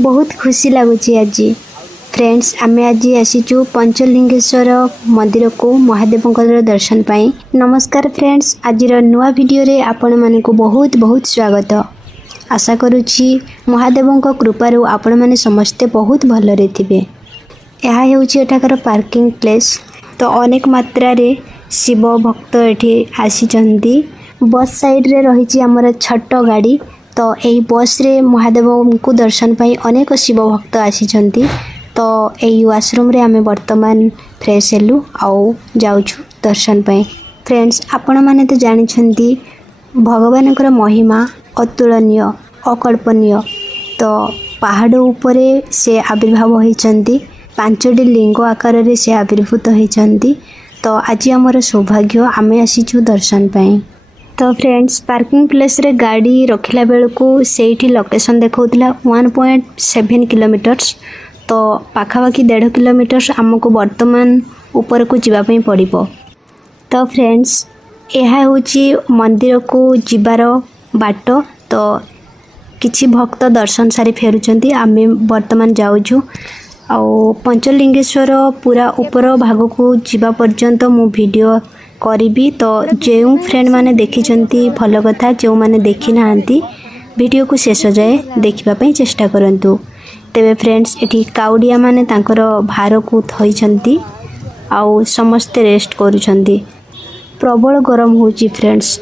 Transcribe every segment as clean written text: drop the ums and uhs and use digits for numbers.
बहुत खुशी लगुच आज फ्रेंड्स आमे आज आसीचु पंचलिंगेश्वर मंदिर को महादेव दर्शन पाई। नमस्कार फ्रेंड्स, आज नुआ वीडियो रे आपण माने को बहुत बहुत स्वागत। आशा करुछि महादेव कृपारू आपण माने समस्ते बहुत भलरे थिबे। यह हेउछि एठाकर पार्किंग प्लेस। तो अनेक मात्रा रे शिव भक्त एठी आसीचंती। बस साइड रे रहिछि हमर छोट गाड़ी। तो यही बस रे महादेव को दर्शन पाई अनेक शिव भक्त आसीचंती। तो यही वाशरूम रे आमे वर्तमान फ्रेश हेलु आउ जाउछु दर्शन पाई। फ्रेंड्स आपण माने तो जानिछंती भगवानकर महिमा अतुलनीय अकल्पनीय। तो पहाड़ उपरे से आविर्भाव होइचंती, 5टी लिंग आकार रे से आविर्भूत होइचंती। तो आज हमर सौभाग्य आमे आसीछु दर्शन पाई। तो फ्रेंड्स पार्किंग प्लेस रे गाड़ी रखिला बेलू सेठी लोकेशन देखौतिला 1.7 किलोमीटर्स। तो पाखापाखि 1.5 किलोमीटर्स आमको वर्तमान ऊपर को जीवा पई पड़िबो। तो फ्रेंड्स यह होची मंदिर को जीवार बाट। तो किछि भक्त दर्शन सारी फेरुचंती, आमे वर्तमान जाउछु आउ पंचलिंगेश्वर पूरा ऊपर भाग को जीवा पर्यंत मु वीडियो करी। तो जो फ्रेंड माने देखिचंती भल कथा, जो माने देखि नांती वीडियो को शेष जाए देखिबा पई चेष्टा करंतु। तेबे फ्रेंड्स एठी काउडिया माने तांकर भार को थइचंती आउ समस्त रेस्ट करूचंती। प्रबल गरम होची फ्रेंड्स।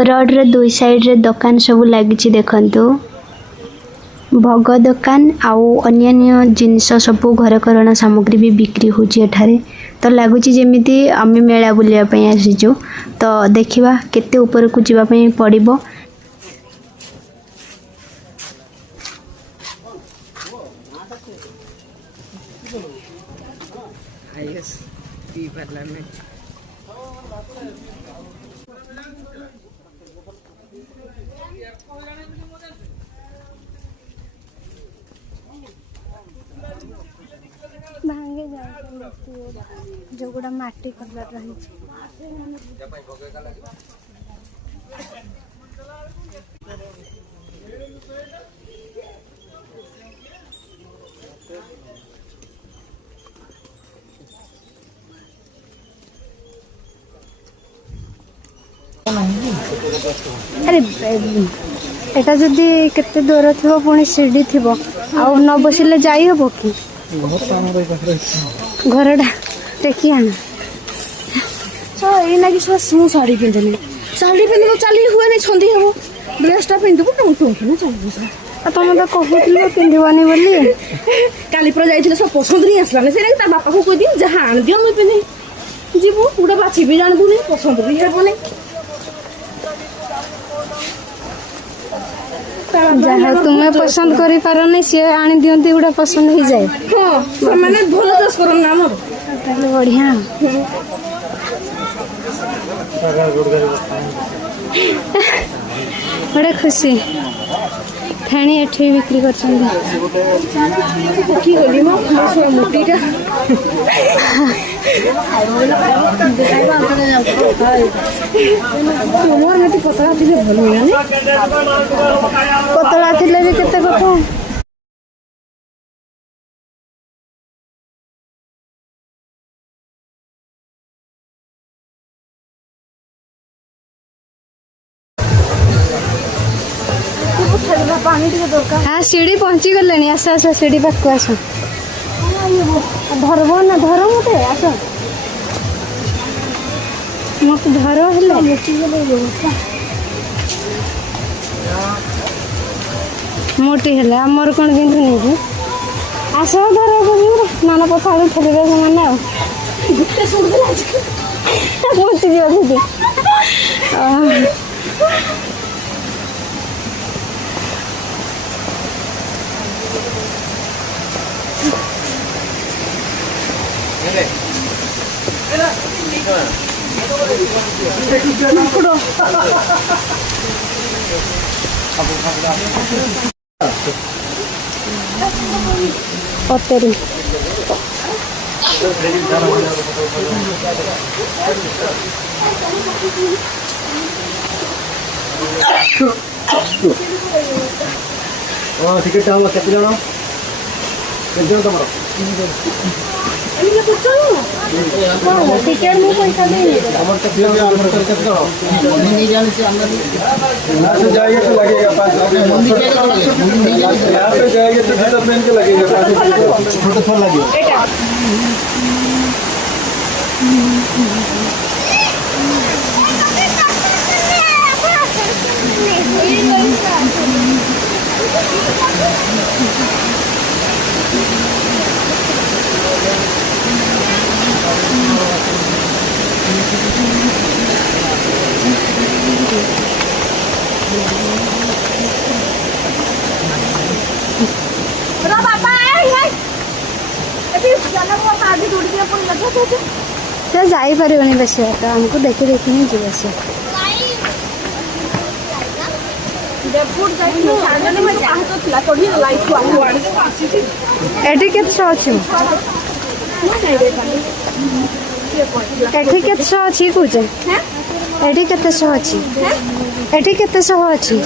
रोड रे दुई साइड रे दुकान सब लागिची देखंतु। भोग दुकान आउ अन्य जिनिस सब घरकरणा सामग्री भी बिक्री होची एठारे। तो लगुच जमीती आम मेला बुलिया पई आसीचु। तो देखिबा केते ऊपर को जीवा पई पड़िबो। भांगे जाए जो गुड़ा माटी कलर रही। अरे एटा जदि केते दूर थिबो पुणी सीढ़ी थिबो आउ न बसिले जाई हबो कि घरटा देखी आना। तो ये कि सब साड़ी पिंधनी, साड़ी पिंध चली हुए नहीं छंदी हम ड्रेसटा पिंधबू टुम टुम ना चल। तुम तो कहूल पिंधवानी बोली काली पर जाइए सब पसंद नहीं आसला से बापा को कह जहाँ आन दियो मुझे पिंधि जीवु गोटे बाछी भी जानबू नहीं पसंद भी हेबनी। जहाँ तुम्हें पसंद करी पार नहीं सी आनी दियंती गोटे पसंद हो जाए। हाँ मैंने भल चाष कर बढ़िया। बड़े खुशी फेणी एठी बिक्री कर पतला थी भल पतला थी भी केते कथा। हाँ सीढ़ी पहुँची गले आस आस सीढ़ी पाक आस धरब ना धर मत आस मत धर मोटी है आमर कौन पिंधुनी कि आस धर नाना पछा खेलिए मैंने मोटी जी पतेरी टिकेट हम केते जण तमर टिकेट मु पैसा देनी हमर केते जण केते जण नहीं जाने से अंदर यहाँ से जाएंगे तो लगेगा 5 यहाँ पे जाएंगे तो 10 मिनट के लगेगा छोटा थोड़ा लगेगा से जापरबनी बेस बात आमको देखी देखी ही जीव से एटी के अच्छी एटी के अच्छी कौचे एटी के अच्छी एटी के अच्छी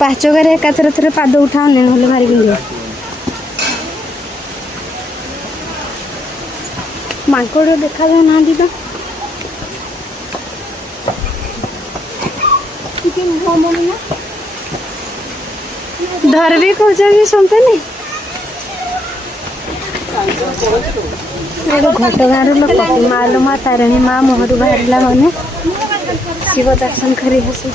पाचगारे एका थर थर पाद उठाने ना भारी बिंदे मांकड़ देखा जाऊ ना धर भी कौच भी सुनते नहीं घटगाँ लोक मालो माँ तारिणी माँ मोहर बाहर मैंने शिव दर्शन करी हसी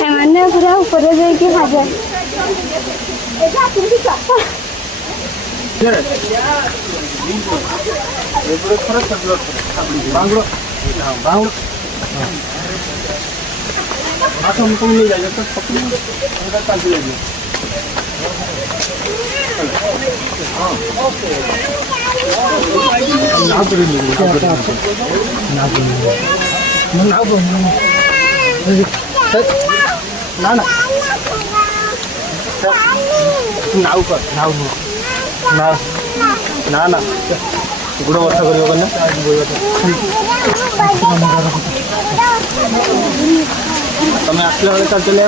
मैंने पूरा ऊपर जाके हाजर ना ना नाव कर नाव ना ना ना गुड़ वर्षा कर तुम आसला बेले चल चले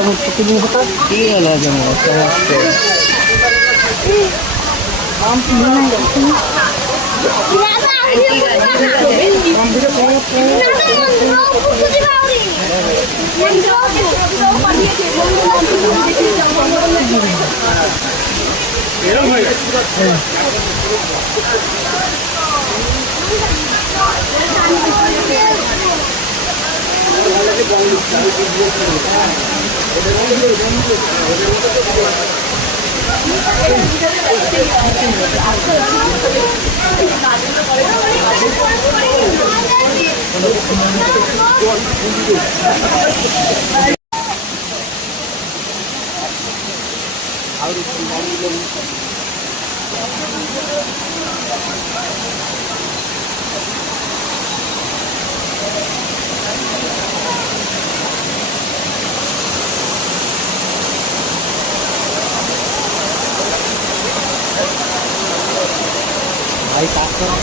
भाई पास करो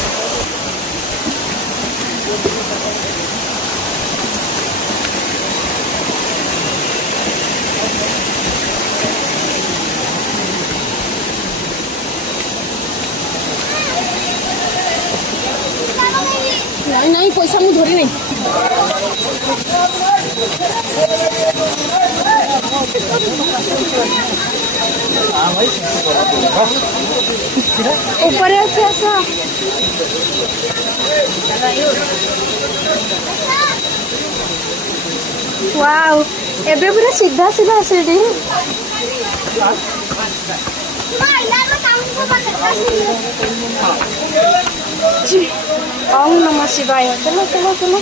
नहीं नहीं पैसा मुझे धरी नहीं ऊपर अच्छे आसा वाओ एबे पूरा सीधा सीधा सीढ़ी ओम नमः शिवाय। चलो चलो चलो।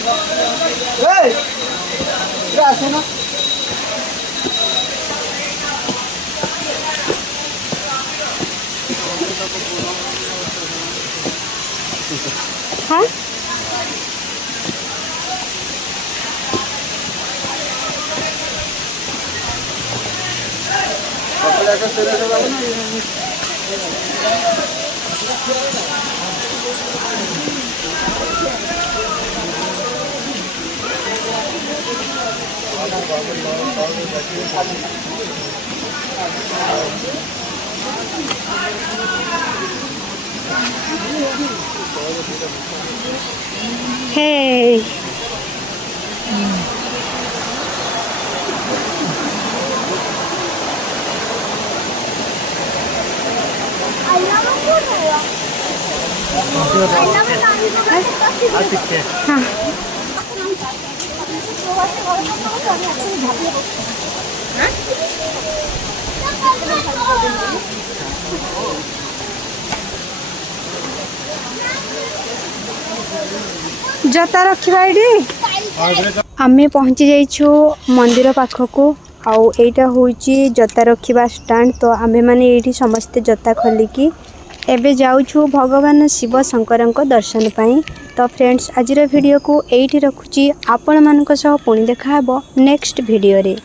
हाँ हे हाँ जता रखा ये आमे पहुँची जाइछु मंदिर पाखक आउ एटा होची जता रखिबा स्टैंड। तो आमे माने एठी समस्ते जता खोलिकी एबे जाउछु भगवान शिव शंकर दर्शन पाई। तो फ्रेंड्स आजिर वीडियो को एठी रखुची आपण मानक सह पुणी देखा हबो नेक्स्ट वीडियो रे।